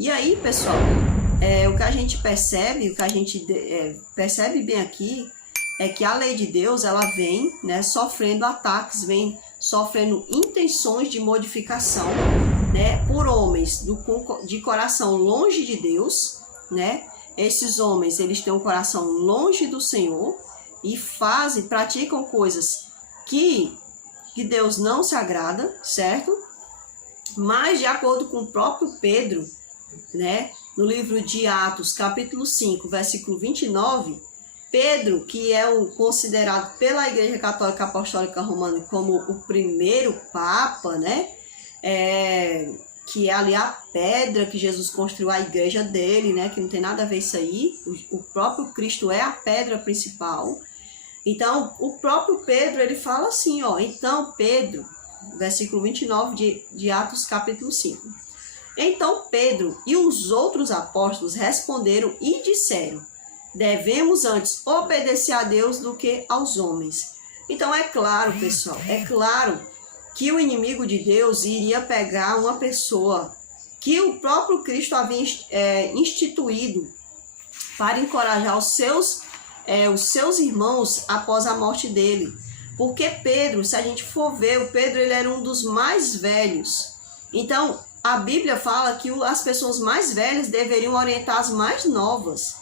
E aí, pessoal, o que a gente percebe, percebe bem aqui, é que a lei de Deus, ela vem, né, sofrendo ataques, vem sofrendo intenções de modificação, né, por homens de coração longe de Deus, né? Esses homens, eles têm um coração longe do Senhor e praticam coisas que Deus não se agrada, certo? Mas de acordo com o próprio Pedro, né, no livro de Atos, capítulo 5, versículo 29, Pedro, que é considerado pela Igreja Católica Apostólica Romana como o primeiro Papa, né, que é ali a pedra que Jesus construiu a igreja dele, né, que não tem nada a ver isso aí, o próprio Cristo é a pedra principal. Então, o próprio Pedro, ele fala assim, ó, então Pedro, versículo 29 de Atos, capítulo 5. Então Pedro e os outros apóstolos responderam e disseram: devemos antes obedecer a Deus do que aos homens. Então é claro, pessoal, é claro que o inimigo de Deus iria pegar uma pessoa que o próprio Cristo havia instituído para encorajar os seus irmãos após a morte dele. Porque Pedro, se a gente for ver, o Pedro ele era um dos mais velhos. Então, a Bíblia fala que as pessoas mais velhas deveriam orientar as mais novas.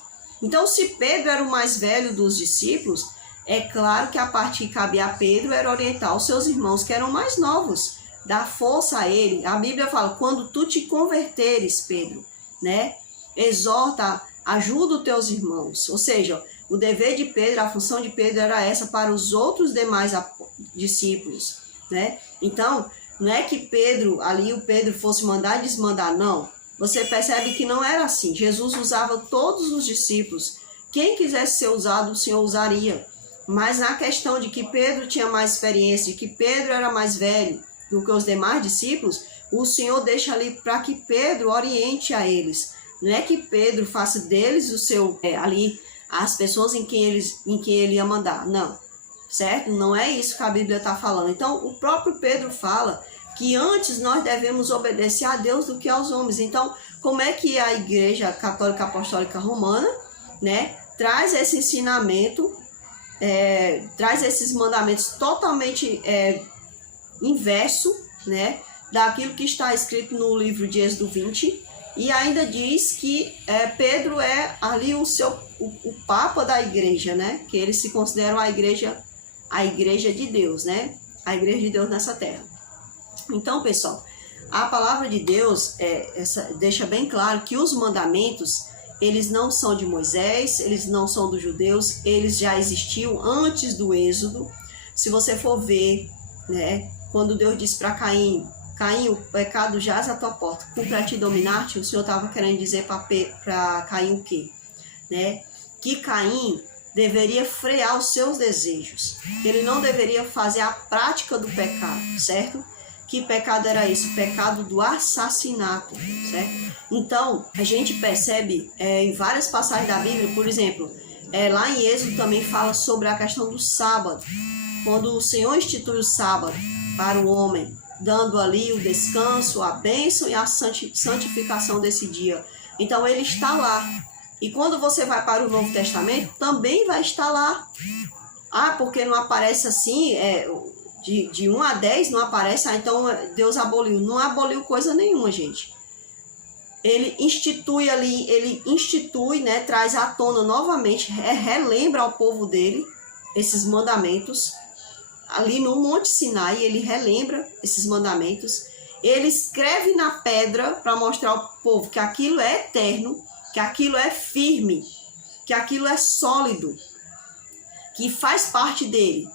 Então, se Pedro era o mais velho dos discípulos, é claro que a parte que cabia a Pedro era orientar os seus irmãos que eram mais novos, dar força a ele. A Bíblia fala, quando tu te converteres, Pedro, né, exorta, ajuda os teus irmãos. Ou seja, o dever de Pedro, a função de Pedro era essa para os outros demais discípulos, né? Então, não é que o Pedro fosse mandar e desmandar, não. Você percebe que não era assim. Jesus usava todos os discípulos. Quem quisesse ser usado, o Senhor usaria. Mas na questão de que Pedro tinha mais experiência, de que Pedro era mais velho do que os demais discípulos, o Senhor deixa ali para que Pedro oriente a eles. Não é que Pedro faça deles o seu, as pessoas em quem ele ia mandar. Não, certo? Não é isso que a Bíblia está falando. Então, o próprio Pedro fala que antes nós devemos obedecer a Deus do que aos homens. Então, como é que a Igreja Católica Apostólica Romana, né, traz esse ensinamento, traz esses mandamentos totalmente inverso, né, daquilo que está escrito no livro de Êxodo 20, e ainda diz que Pedro é ali o Papa da igreja, né, que eles se consideram a igreja de Deus, né, a igreja de Deus nessa terra. Então, pessoal, a palavra de Deus deixa bem claro que os mandamentos, eles não são de Moisés, eles não são dos judeus, eles já existiam antes do Êxodo. Se você for ver, né, quando Deus disse para Caim, o pecado jaz à tua porta, cumpre a ti dominar-te, o Senhor estava querendo dizer para Caim o quê? Né? Que Caim deveria frear os seus desejos, ele não deveria fazer a prática do pecado, certo? Que pecado era esse? O pecado do assassinato, certo? Então, a gente percebe em várias passagens da Bíblia, por exemplo, lá em Êxodo também fala sobre a questão do sábado, quando o Senhor institui o sábado para o homem, dando ali o descanso, a bênção e a santificação desse dia. Então, ele está lá. E quando você vai para o Novo Testamento, também vai estar lá. Porque não aparece assim... De 1 a 10 não aparece, então Deus aboliu. Não aboliu coisa nenhuma, gente. Ele institui ali, né, traz à tona novamente, relembra ao povo dele esses mandamentos. Ali no Monte Sinai, ele relembra esses mandamentos. Ele escreve na pedra para mostrar ao povo que aquilo é eterno, que aquilo é firme, que aquilo é sólido, que faz parte dele.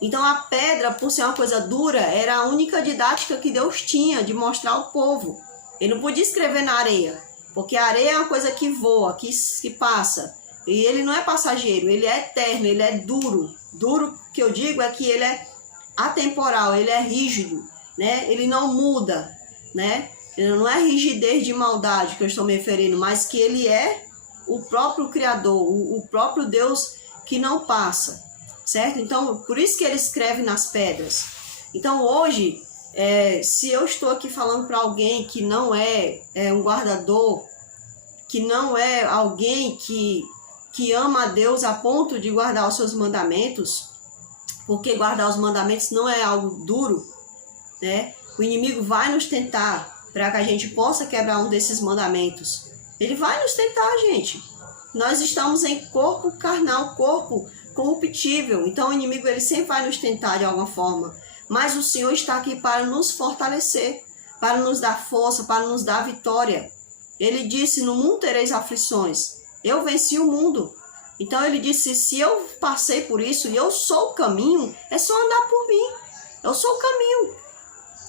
Então a pedra, por ser uma coisa dura, era a única didática que Deus tinha de mostrar ao povo. Ele não podia escrever na areia, porque a areia é uma coisa que voa, que passa. E ele não é passageiro, ele é eterno, ele é duro. Duro, que eu digo, é que ele é atemporal, ele é rígido, né? Ele não muda, né? Ele não é rigidez de maldade que eu estou me referindo, mas que ele é o próprio Criador, o próprio Deus que não passa. Certo? Então, por isso que ele escreve nas pedras. Então, hoje, Se eu estou aqui falando para alguém que não é um guardador, que não é alguém que ama a Deus a ponto de guardar os seus mandamentos, porque guardar os mandamentos não é algo duro, né? O inimigo vai nos tentar para que a gente possa quebrar um desses mandamentos. Ele vai nos tentar, gente. Nós estamos em corpo carnal, corpo corruptível. Então o inimigo ele sempre vai nos tentar de alguma forma. Mas o Senhor está aqui para nos fortalecer, para nos dar força, para nos dar vitória. Ele disse, no mundo tereis aflições. Eu venci o mundo. Então ele disse, se eu passei por isso e eu sou o caminho, é só andar por mim. Eu sou o caminho.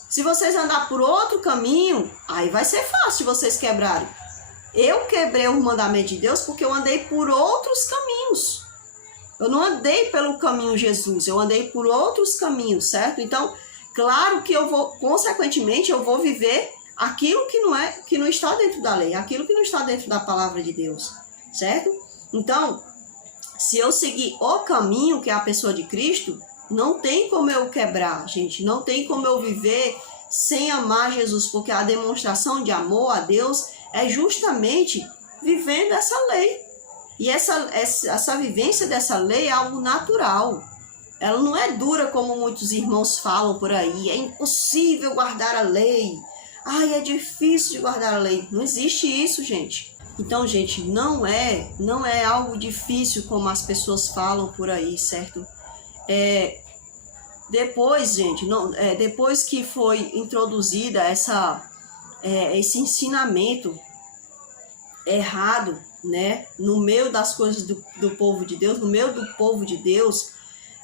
Se vocês andar por outro caminho, aí vai ser fácil vocês quebrarem. Eu quebrei o mandamento de Deus porque eu andei por outros caminhos. Eu não andei pelo caminho Jesus, eu andei por outros caminhos, certo? Então, claro que consequentemente, eu vou viver aquilo que não está dentro da lei, aquilo que não está dentro da palavra de Deus, certo? Então, se eu seguir o caminho, que é a pessoa de Cristo, não tem como eu quebrar, gente. Não tem como eu viver sem amar Jesus, porque a demonstração de amor a Deus é justamente vivendo essa lei. E essa vivência dessa lei é algo natural. Ela não é dura como muitos irmãos falam por aí. É impossível guardar a lei. Ai, é difícil de guardar a lei. Não existe isso, gente. Então, gente, não é algo difícil como as pessoas falam por aí, certo? Depois, gente, depois que foi introduzida esse ensinamento errado, né, no meio das coisas do povo de Deus, no meio do povo de Deus,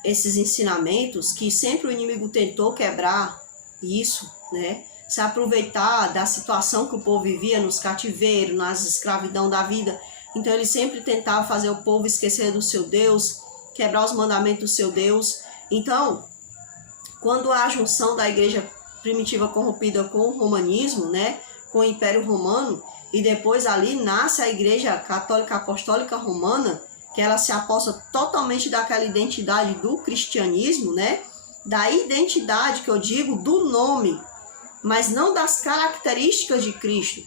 esses ensinamentos que sempre o inimigo tentou quebrar isso, né, se aproveitar da situação que o povo vivia nos cativeiros, nas escravidão da vida. Então ele sempre tentava fazer o povo esquecer do seu Deus, quebrar os mandamentos do seu Deus. Então, quando há a junção da igreja primitiva corrompida com o romanismo, né, com o Império Romano, e depois ali nasce a Igreja Católica Apostólica Romana, que ela se aposta totalmente daquela identidade do cristianismo, né, da identidade que eu digo do nome, mas não das características de Cristo,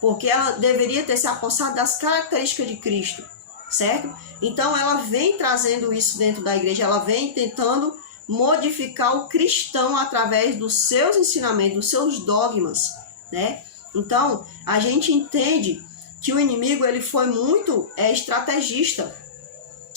porque ela deveria ter se apossado das características de Cristo, certo? Então ela vem trazendo isso dentro da igreja, ela vem tentando modificar o cristão através dos seus ensinamentos, dos seus dogmas, né? Então, a gente entende que o inimigo ele foi muito estrategista.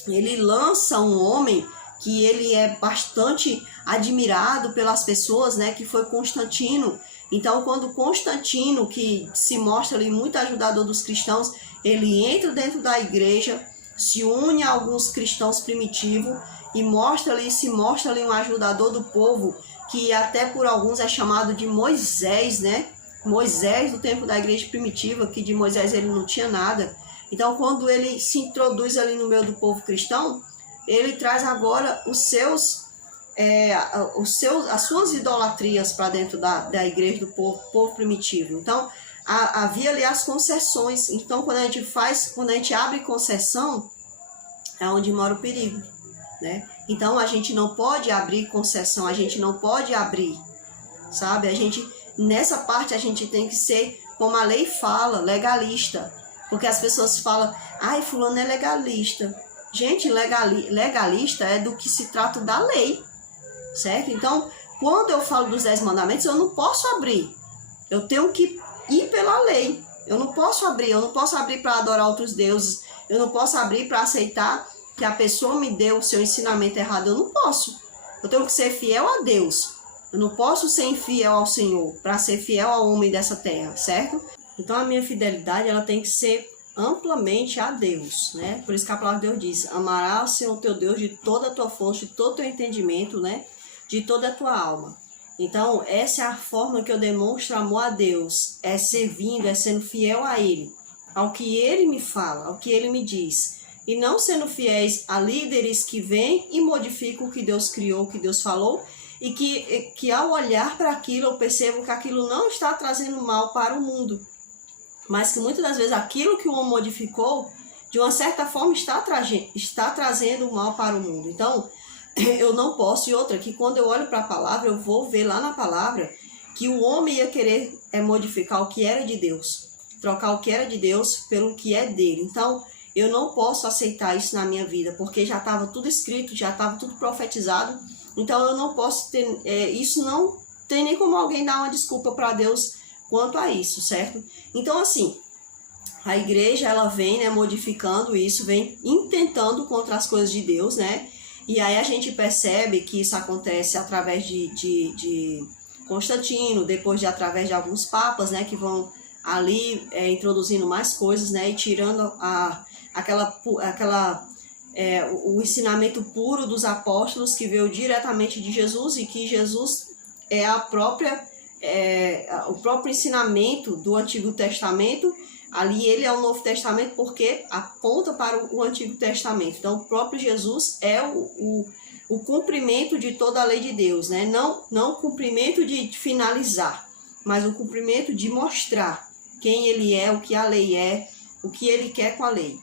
Ele lança um homem que ele é bastante admirado pelas pessoas, né? Que foi Constantino. Então, quando Constantino, que se mostra ali muito ajudador dos cristãos, ele entra dentro da igreja, se une a alguns cristãos primitivos e se mostra ali um ajudador do povo, que até por alguns é chamado de Moisés, né? Moisés do tempo da igreja primitiva, que de Moisés ele não tinha nada. Então, quando ele se introduz ali no meio do povo cristão, ele traz agora as suas idolatrias para dentro da igreja do povo primitivo. Então, havia ali as concessões. Então, quando a gente abre concessão, é onde mora o perigo, né? Então, a gente não pode abrir concessão, a gente não pode abrir, sabe? Nessa parte a gente tem que ser, como a lei fala, legalista. Porque as pessoas falam, ai, fulano é legalista. Gente, legalista é do que se trata da lei, certo? Então, quando eu falo dos 10 mandamentos, eu não posso abrir. Eu tenho que ir pela lei. Eu não posso abrir para adorar outros deuses. Eu não posso abrir para aceitar que a pessoa me deu o seu ensinamento errado. Eu não posso. Eu tenho que ser fiel a Deus. Eu não posso ser infiel ao Senhor para ser fiel ao homem dessa terra, certo? Então a minha fidelidade ela tem que ser amplamente a Deus, né? Por isso que a palavra de Deus diz, amarás o Senhor teu Deus de toda a tua força, de todo o teu entendimento, né? De toda a tua alma. Então essa é a forma que eu demonstro amor a Deus, é servindo, é sendo fiel a Ele, ao que Ele me fala, ao que Ele me diz. E não sendo fiéis a líderes que vêm e modificam o que Deus criou, o que Deus falou, e que ao olhar para aquilo eu percebo que aquilo não está trazendo mal para o mundo, mas que muitas das vezes aquilo que o homem modificou, de uma certa forma está trazendo mal para o mundo. Então, eu não posso. E outra, que quando eu olho para a palavra, eu vou ver lá na palavra que o homem ia querer modificar o que era de Deus, trocar o que era de Deus pelo que é dele. Então, eu não posso aceitar isso na minha vida, porque já estava tudo escrito, já estava tudo profetizado. Então, eu não posso ter... isso não tem nem como alguém dar uma desculpa para Deus quanto a isso, certo? Então, assim, a igreja, ela vem, né, modificando isso, vem intentando contra as coisas de Deus, né? E aí a gente percebe que isso acontece através de Constantino, depois através de alguns papas, né, que vão ali introduzindo mais coisas, né, e tirando o ensinamento puro dos apóstolos, que veio diretamente de Jesus, e que Jesus é o próprio ensinamento do Antigo Testamento. Ali ele é o Novo Testamento porque aponta para o Antigo Testamento. Então o próprio Jesus é o cumprimento de toda a lei de Deus, né? Não o cumprimento de finalizar, mas o cumprimento de mostrar quem ele é, o que a lei é, o que ele quer com a lei.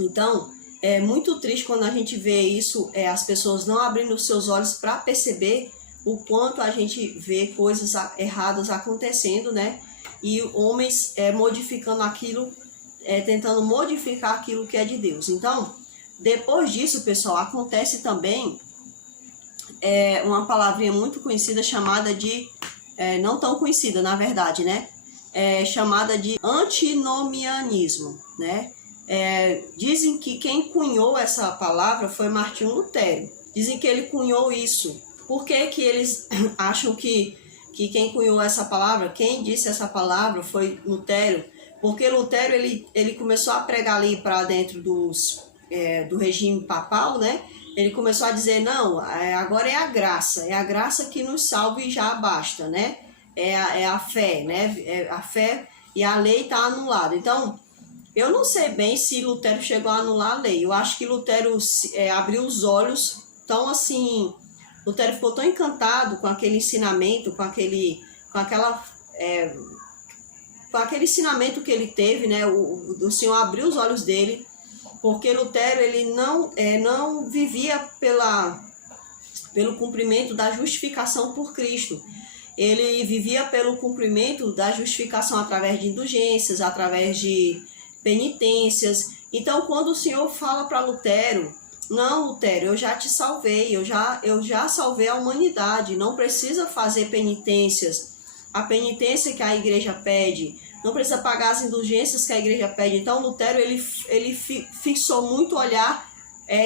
Então, é muito triste quando a gente vê isso, as pessoas não abrindo os seus olhos para perceber o quanto a gente vê coisas erradas acontecendo, né? E homens modificando aquilo, tentando modificar aquilo que é de Deus. Então, depois disso, pessoal, acontece também uma palavrinha muito conhecida chamada de, não tão conhecida na verdade, né? Chamada de antinomianismo, né? Dizem que quem cunhou essa palavra foi Martinho Lutero. Dizem que ele cunhou isso. Por que que eles acham que quem cunhou essa palavra, quem disse essa palavra foi Lutero? Porque Lutero ele começou a pregar ali para dentro do regime papal, né? Ele começou a dizer, não, agora é a graça que nos salve e já basta, né? É a fé, né? A fé e a lei está anulada. Então, eu não sei bem se Lutero chegou a anular a lei. Eu acho que Lutero abriu os olhos, tão assim... Lutero ficou tão encantado com aquele ensinamento, com aquele ensinamento que ele teve, né? O Senhor abriu os olhos dele, porque Lutero ele não vivia pelo cumprimento da justificação por Cristo. Ele vivia pelo cumprimento da justificação através de indulgências, através de penitências. Então, quando o Senhor fala para Lutero, não, Lutero, eu já te salvei, eu já salvei a humanidade, não precisa fazer penitências, a penitência que a igreja pede, não precisa pagar as indulgências que a igreja pede. Então, Lutero, ele fixou muito olhar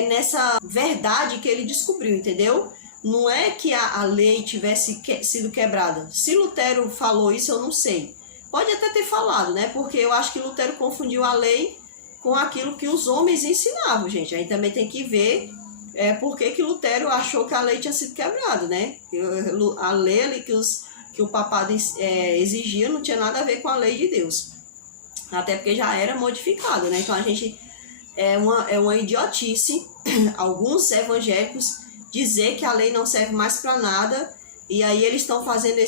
nessa verdade que ele descobriu, entendeu? Não é que a lei tivesse sido quebrada. Se Lutero falou isso, eu não sei. Pode até ter falado, né? Porque eu acho que Lutero confundiu a lei com aquilo que os homens ensinavam, gente. Aí também tem que ver por que Lutero achou que a lei tinha sido quebrada, né? A lei ali que o papado exigia não tinha nada a ver com a lei de Deus. Até porque já era modificada, né? Então a gente... É uma idiotice alguns evangélicos dizer que a lei não serve mais para nada, e aí eles estão fazendo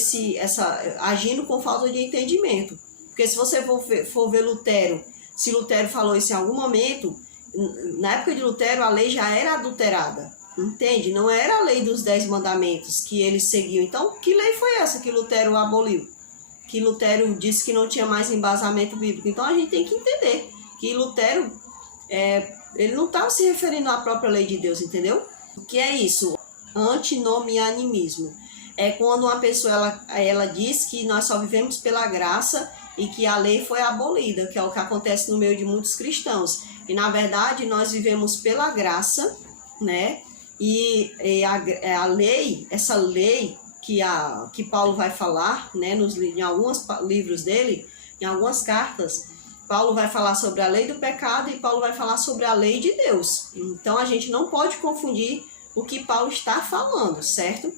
agindo com falta de entendimento. Porque se você for ver Lutero, se Lutero falou isso em algum momento, na época de Lutero a lei já era adulterada, entende? Não era a lei dos 10 mandamentos que eles seguiam. Então, que lei foi essa que Lutero aboliu? Que Lutero disse que não tinha mais embasamento bíblico. Então a gente tem que entender que Lutero, ele não estava se referindo à própria lei de Deus, entendeu? O que é isso? Antinomianismo. É quando uma pessoa ela diz que nós só vivemos pela graça e que a lei foi abolida, que é o que acontece no meio de muitos cristãos. E na verdade nós vivemos pela graça, né? E a lei, essa lei que Paulo vai falar, né? Em alguns livros dele, em algumas cartas, Paulo vai falar sobre a lei do pecado e Paulo vai falar sobre a lei de Deus. Então a gente não pode confundir o que Paulo está falando, certo?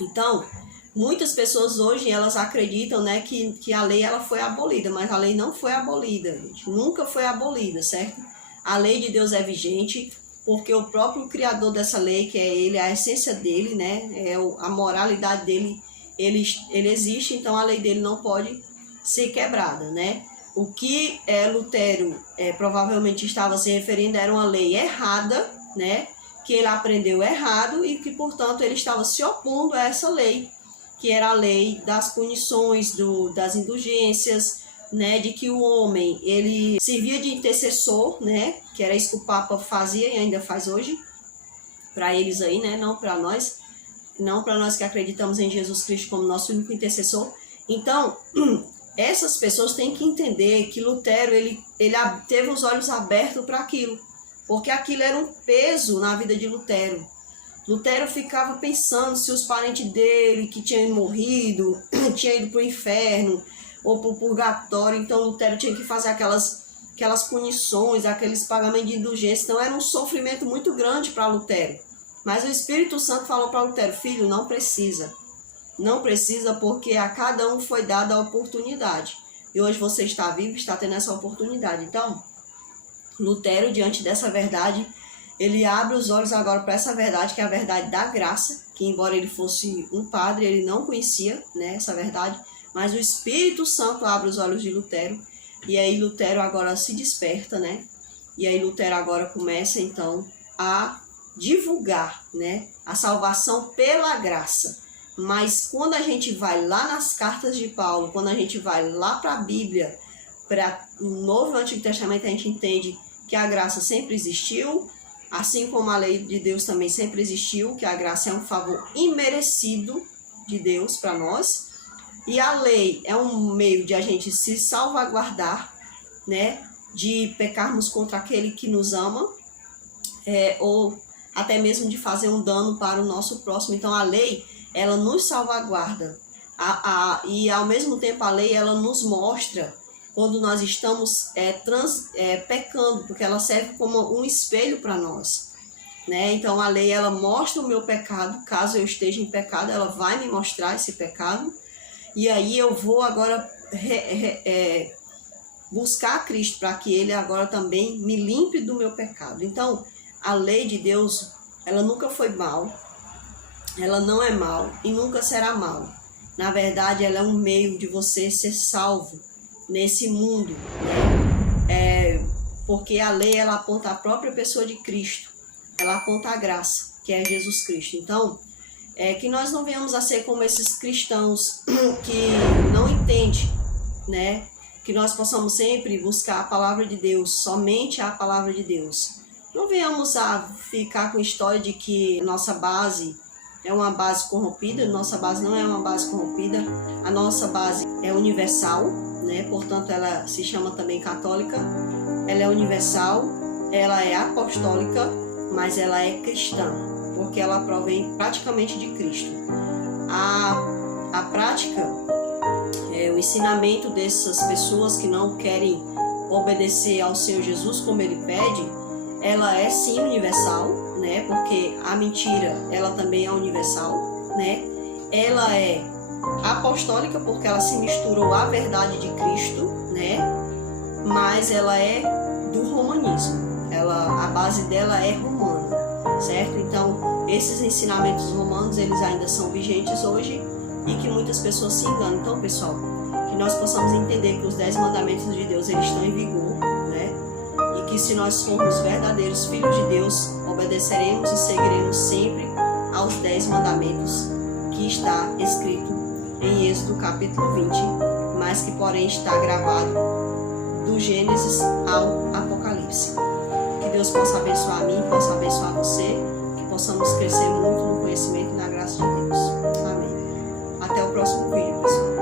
Então, muitas pessoas hoje elas acreditam, né, que a lei ela foi abolida, mas a lei não foi abolida, gente. Nunca foi abolida, certo? A lei de Deus é vigente, porque o próprio criador dessa lei, que é ele, a essência dele, né, a moralidade dele, ele existe, então a lei dele não pode ser quebrada, né? O que Lutero provavelmente estava se referindo era uma lei errada, né? que ele aprendeu errado e que, portanto, ele estava se opondo a essa lei, que era a lei das punições, das indulgências, né, de que o homem, ele servia de intercessor, né, que era isso que o Papa fazia e ainda faz hoje, para eles aí, né, não para nós que acreditamos em Jesus Cristo como nosso único intercessor. Então, essas pessoas têm que entender que Lutero, ele teve os olhos abertos para aquilo, porque aquilo era um peso na vida de Lutero. Lutero ficava pensando se os parentes dele que tinham morrido, tinham ido para o inferno ou para o purgatório, então Lutero tinha que fazer aquelas punições, aqueles pagamentos de indulgência. Então era um sofrimento muito grande para Lutero. Mas o Espírito Santo falou para Lutero: filho, não precisa. Não precisa, porque a cada um foi dada a oportunidade. E hoje você está vivo, está tendo essa oportunidade. Então, Lutero, diante dessa verdade, ele abre os olhos agora para essa verdade, que é a verdade da graça, que embora ele fosse um padre, ele não conhecia, né, essa verdade, mas o Espírito Santo abre os olhos de Lutero, e aí Lutero agora se desperta, né, e aí Lutero agora começa, então, a divulgar, né, a salvação pela graça. Mas quando a gente vai lá nas cartas de Paulo, quando a gente vai lá para a Bíblia, para o Novo e Antigo Testamento, a gente entende que a graça sempre existiu, assim como a lei de Deus também sempre existiu, que a graça é um favor imerecido de Deus para nós, e a lei é um meio de a gente se salvaguardar, né, de pecarmos contra aquele que nos ama, ou até mesmo de fazer um dano para o nosso próximo. Então a lei, ela nos salvaguarda, e ao mesmo tempo a lei, ela nos mostra quando nós estamos pecando, porque ela serve como um espelho para nós, né? Então a lei, ela mostra o meu pecado, caso eu esteja em pecado, ela vai me mostrar esse pecado, e aí eu vou agora buscar Cristo para que ele agora também me limpe do meu pecado. Então a lei de Deus, ela nunca foi mal, ela não é mal e nunca será mal. Na verdade, ela é um meio de você ser salvo nesse mundo, né? Porque a lei, ela aponta a própria pessoa de Cristo, ela aponta a graça, que é Jesus Cristo. Então, que nós não venhamos a ser como esses cristãos que não entendem, né? Que nós possamos sempre buscar a palavra de Deus, somente a palavra de Deus. Não venhamos a ficar com a história de que nossa base é uma base corrompida. Nossa base não é uma base corrompida, a nossa base é universal, né? Portanto, ela se chama também católica, ela é universal, ela é apostólica, mas ela é cristã, porque ela provém praticamente de Cristo. A prática, o ensinamento dessas pessoas que não querem obedecer ao Senhor Jesus como ele pede, ela é sim universal, né? Porque a mentira, ela também é universal, né? Ela é apostólica porque ela se misturou à verdade de Cristo, né? Mas ela é do romanismo. A base dela é romana, certo? Então, esses ensinamentos romanos, eles ainda são vigentes hoje e que muitas pessoas se enganam. Então, pessoal, que nós possamos entender que os 10 mandamentos de Deus, eles estão em vigor, né? E que se nós formos verdadeiros filhos de Deus, obedeceremos e seguiremos sempre aos 10 mandamentos que está escrito em Êxodo capítulo 20, mas que porém está gravado do Gênesis ao Apocalipse. Que Deus possa abençoar a mim, possa abençoar você, que possamos crescer muito no conhecimento e na graça de Deus. Amém. Até o próximo vídeo, pessoal.